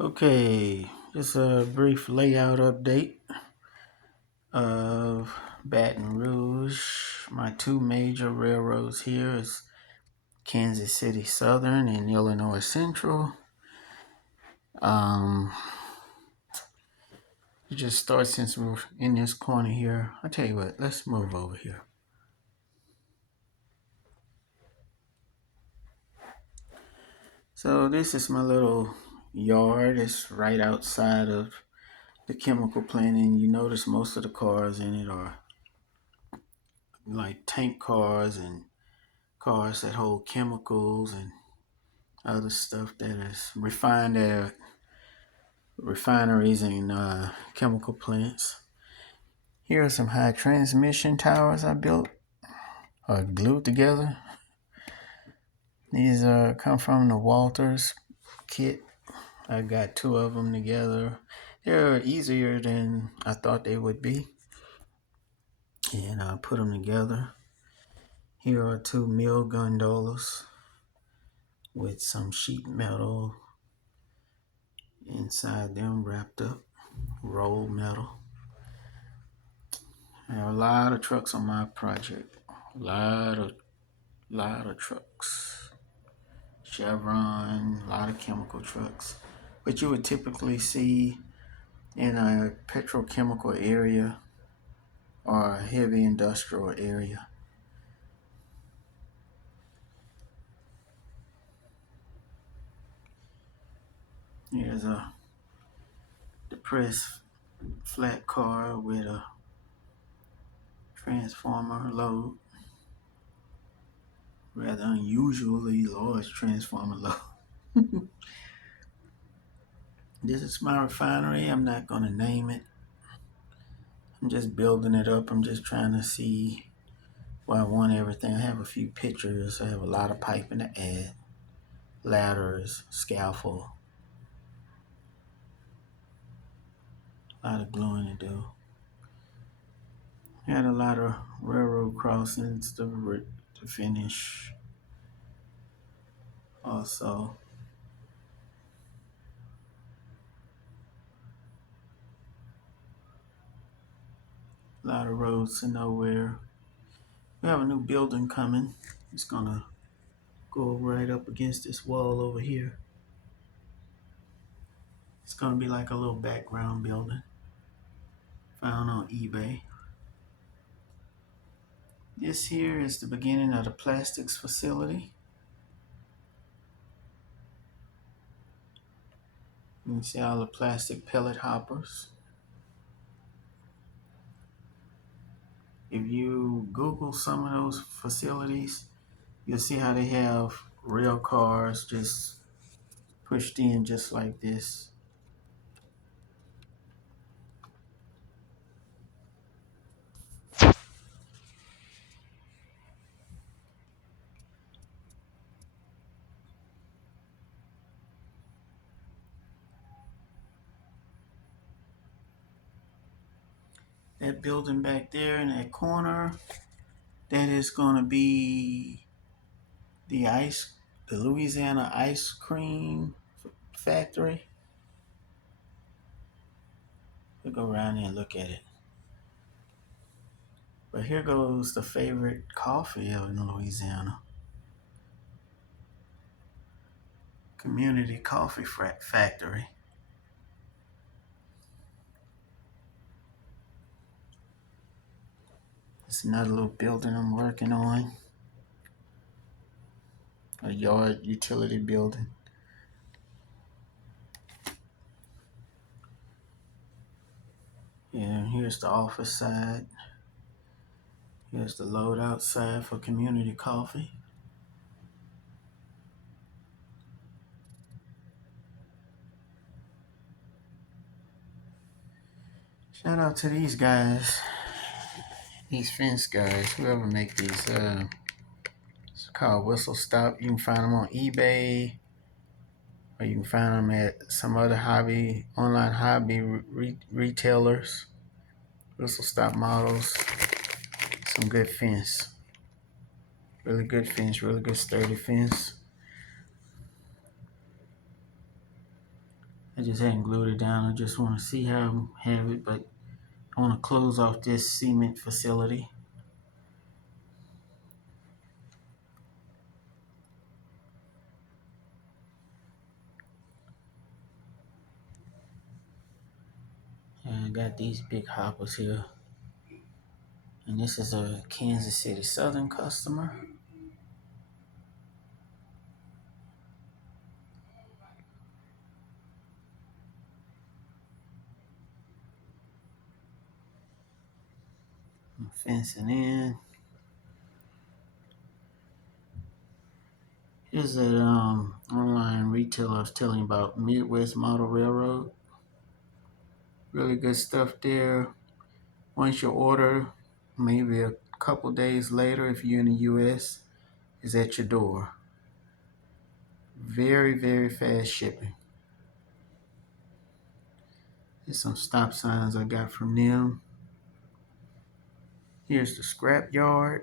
Okay, just a brief layout update of Baton Rouge. My two major railroads here is Kansas City Southern and Illinois Central. Um, just start since we're in this corner here. I'll tell you what, let's move over here. So this is my little yard. It's right outside of the chemical plant, and you notice most of the cars in it are like tank cars and cars that hold chemicals and other stuff that is refined at refineries and chemical plants. Here are some high transmission towers I built or glued together. These come from the Walters kit. I got two of them together. They're easier than I thought they would be, and I put them together. Here are two mill gondolas with some sheet metal inside them wrapped up, rolled metal. There are a lot of trucks on my project. A lot of trucks. Chevron, a lot of chemical trucks. What you would typically see in a petrochemical area or a heavy industrial area. Here's a depressed flat car with a transformer load. Rather unusually large transformer load. This is my refinery. I'm not going to name it. I'm just building it up. I'm just trying to see where I want everything. I have a few pictures. I have a lot of piping to add. Ladders, scaffold. A lot of gluing to do. Had a lot of railroad crossings to finish. Also, a lot of roads to nowhere. We have a new building coming. It's gonna go right up against this wall over here. It's gonna be like a little background building found on eBay. This here is the beginning of the plastics facility. You can see all the plastic pellet hoppers. If you Google some of those facilities, you'll see how they have real cars just pushed in just like this. That building back there in that corner, that is going to be the Louisiana ice cream factory. We'll go around there and look at it. But here goes the favorite coffee in Louisiana. Community Coffee Factory. It's another little building I'm working on. A yard utility building. Yeah, here's the office side. Here's the load outside for Community Coffee. Shout out to these guys. These fence guys, whoever make these. It's called Whistle Stop. You can find them on eBay, or you can find them at some other online hobby retailers. Whistle Stop models. Some good fence. Really good fence, really good sturdy fence. I just hadn't glued it down. I just want to see how I have it, but I want to close off this cement facility. And I got these big hoppers here. And this is a Kansas City Southern customer. I'm fencing in. Here's that online retailer I was telling you about, Midwest Model Railroad. Really good stuff there. Once you order, maybe a couple days later, if you're in the US, is at your door. Very, very fast shipping. Here's some stop signs I got from them. Here's the scrap yard.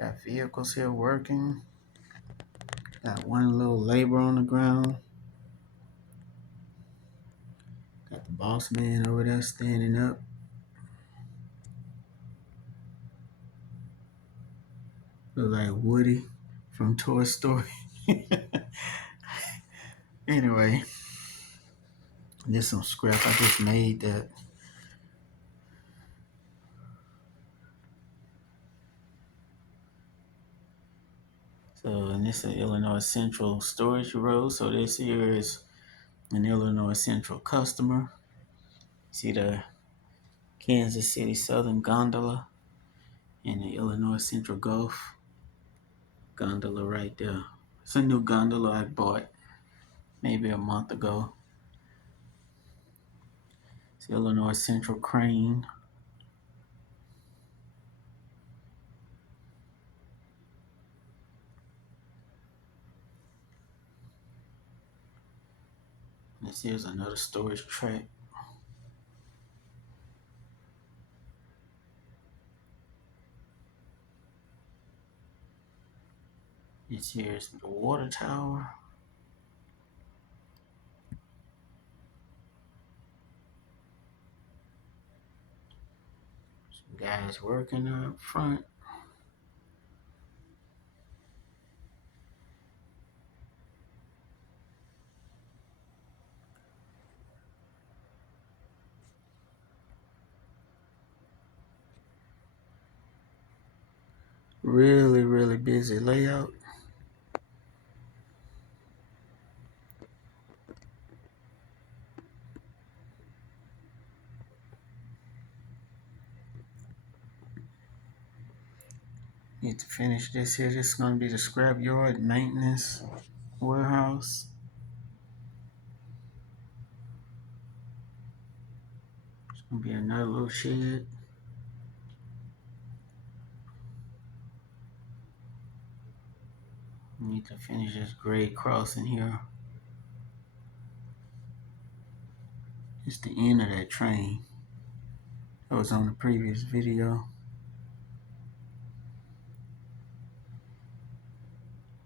Got vehicles here working. Got one little labor on the ground. Got the boss man over there standing up. Look like Woody from Toy Story. Anyway, there's some scrap. I just made that. So, and this is Illinois Central Storage Road. So this here is an Illinois Central customer. See the Kansas City Southern gondola and the Illinois Central Gulf gondola right there. It's a new gondola I bought maybe a month ago. It's the Illinois Central Crane. This here's another storage track. This here's the water tower. Some guys working up front. Really, really busy layout. Need to finish this here. This is going to be the scrap yard maintenance warehouse. It's going to be another little shed. Need to finish this grade crossing here. It's the end of that train. That was on the previous video.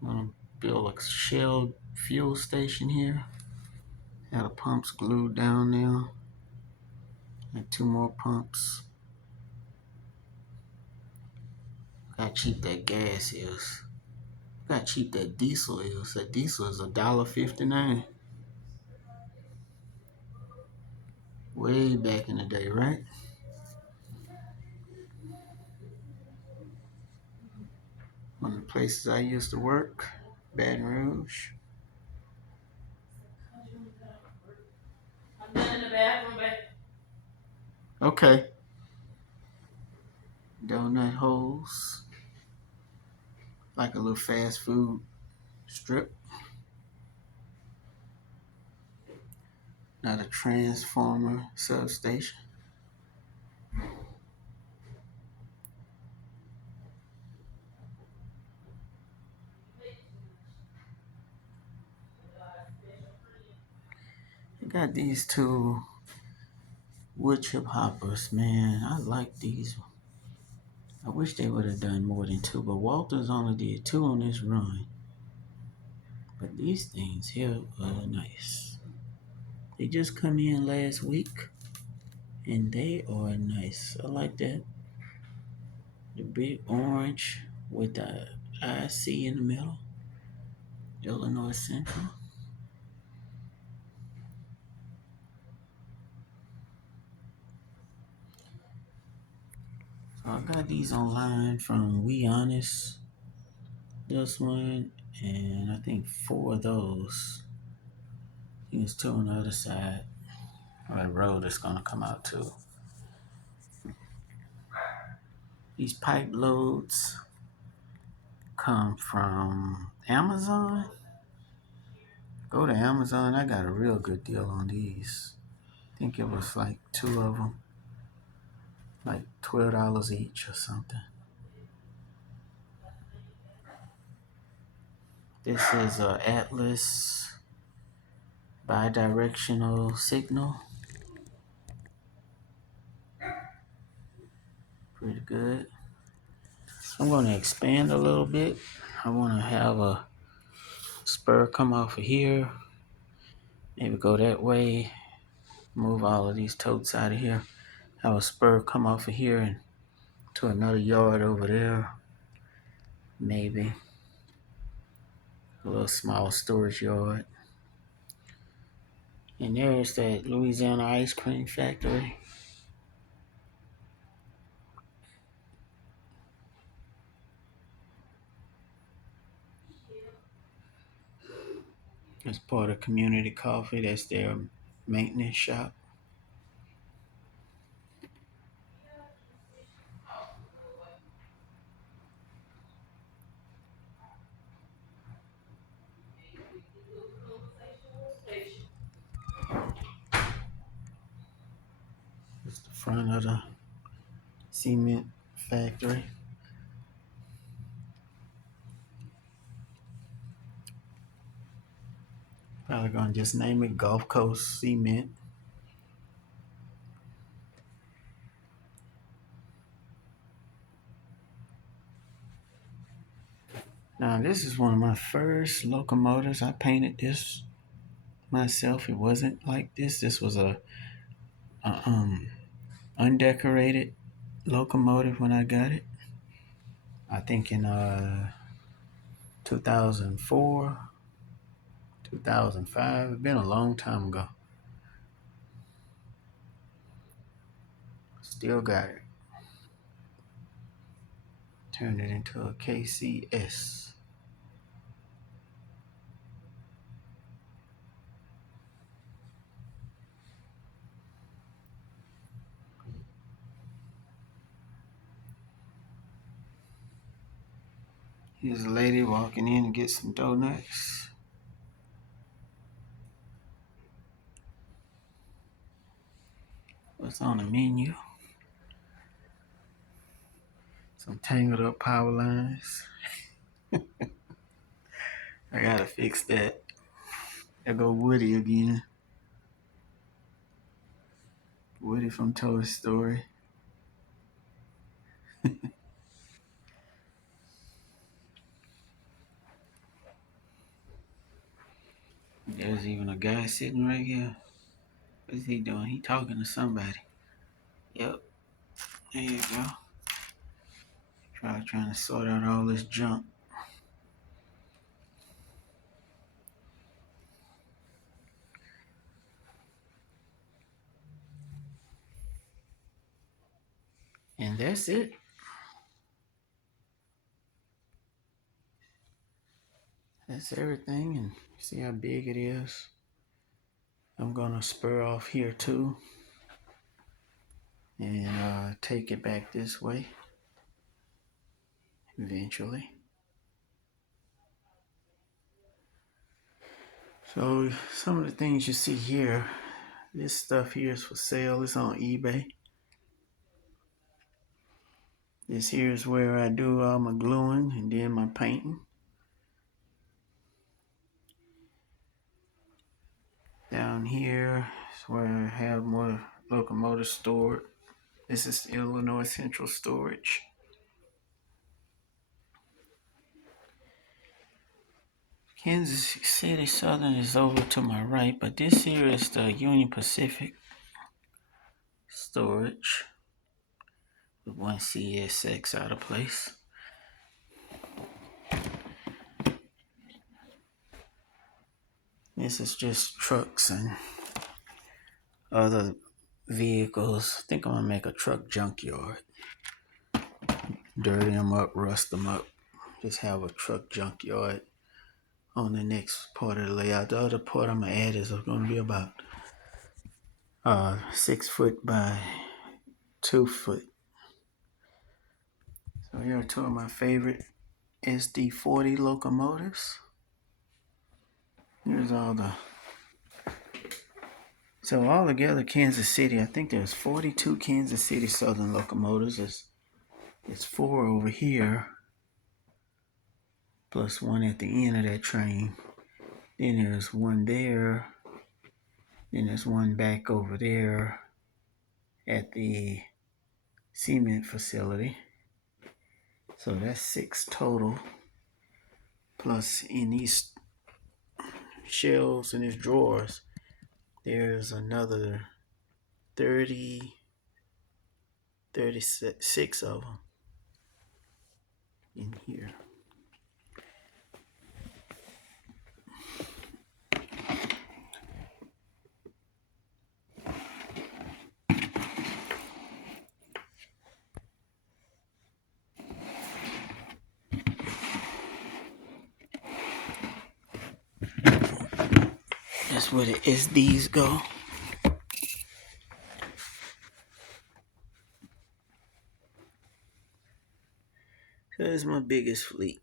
I'm gonna build a shell fuel station here. Got the pumps glued down now. And 2 more pumps. Look how cheap that gas is. Look how cheap that diesel is. That diesel is $1.59. Way back in the day, right? One of the places I used to work, Baton Rouge. I'm done in the bathroom, but okay. Donut holes. Like a little fast food strip. Not a transformer substation. You got these 2 wood chip hoppers, man. I like these. I wish they would have done more than 2, but Walters only did 2 on this run. But these things here are nice. They just come in last week and they are nice. I like that. The big orange with the IC in the middle. Illinois Central. So I got these online from We Honest. This one, and I think 4 of those. I think it's 2 on the other side. Or the road is gonna come out too. These pipe loads come from Amazon. Go to Amazon. I got a real good deal on these. I think it was like 2 of them, like $12 each or something. This is a Atlas bidirectional signal. Pretty good. I'm going to expand a little bit. I want to have a spur come off of here. Maybe go that way. Move all of these totes out of here. Have a spur come off of here and to another yard over there. Maybe a little small storage yard. And there's that Louisiana ice cream factory. It's part of Community Coffee. That's their maintenance shop. It's the front of the cement factory. Probably gonna just name it Gulf Coast Cement. Now this is one of my first locomotives. I painted this myself. It wasn't like this. This was a undecorated locomotive when I got it. I think in 2004, 2005. It's been a long time ago. Still got it. Turned it into a KCS. Here's a lady walking in to get some donuts. What's on the menu? Some tangled up power lines. I gotta fix that. There go Woody again. Woody from Toy Story. There's even a guy sitting right here. What's he doing? He talking to somebody. Yep. There you go. Probably trying to sort out all this junk. And that's it. That's everything. And see how big it is. I'm gonna spur off here too. And take it back this way. Eventually. So some of the things you see here, this stuff here is for sale. It's on eBay. This here is where I do all my gluing and then my painting. Down here is where I have more locomotives stored. This is Illinois Central Storage. Kansas City Southern is over to my right, but this here is the Union Pacific storage with one CSX out of place. This is just trucks and other vehicles. I think I'm gonna make a truck junkyard. Dirty them up, rust them up. Just have a truck junkyard on the next part of the layout. The other part I'm gonna add is gonna be about 6 foot by 2 foot. So here are two of my favorite SD40 locomotives. Here's all the. So all together, Kansas City, I think there's 42 Kansas City Southern locomotives. It's 4 over here, plus one at the end of that train. Then there's one there. Then there's one back over there at the cement facility. So that's 6 total. Plus in these shelves and these drawers, there's another 36 of them in here. That's where the SDs go. So that's my biggest fleet.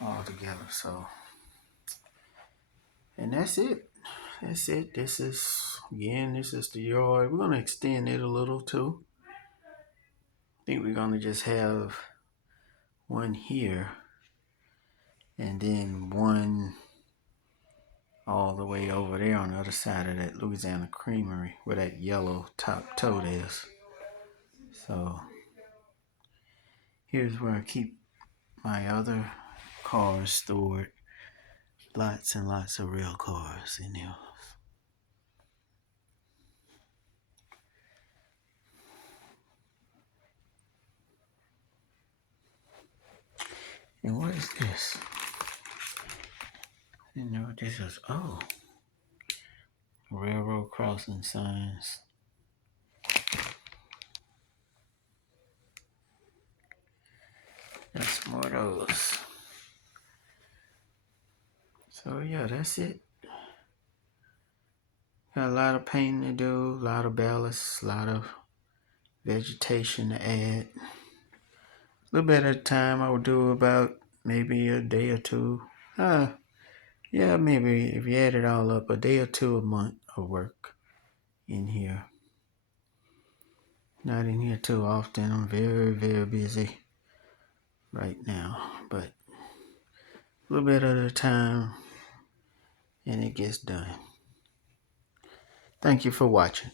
All together, so. And that's it. This is the yard. We're gonna extend it a little too. I think we're gonna just have one here and then one all the way over there on the other side of that Louisiana Creamery where that yellow top tote is. So here's where I keep my other cars stored. Lots and lots of real cars in there. And what is this? I didn't know what this was. Oh, railroad crossing signs. That's more of those. So yeah, that's it. Got a lot of painting to do, a lot of ballast, a lot of vegetation to add. A little bit at a time. I would do about maybe a day or two. Yeah, maybe if you add it all up, a day or two a month of work in here. Not in here too often. I'm very, very busy right now, but a little bit at a time and it gets done. Thank you for watching.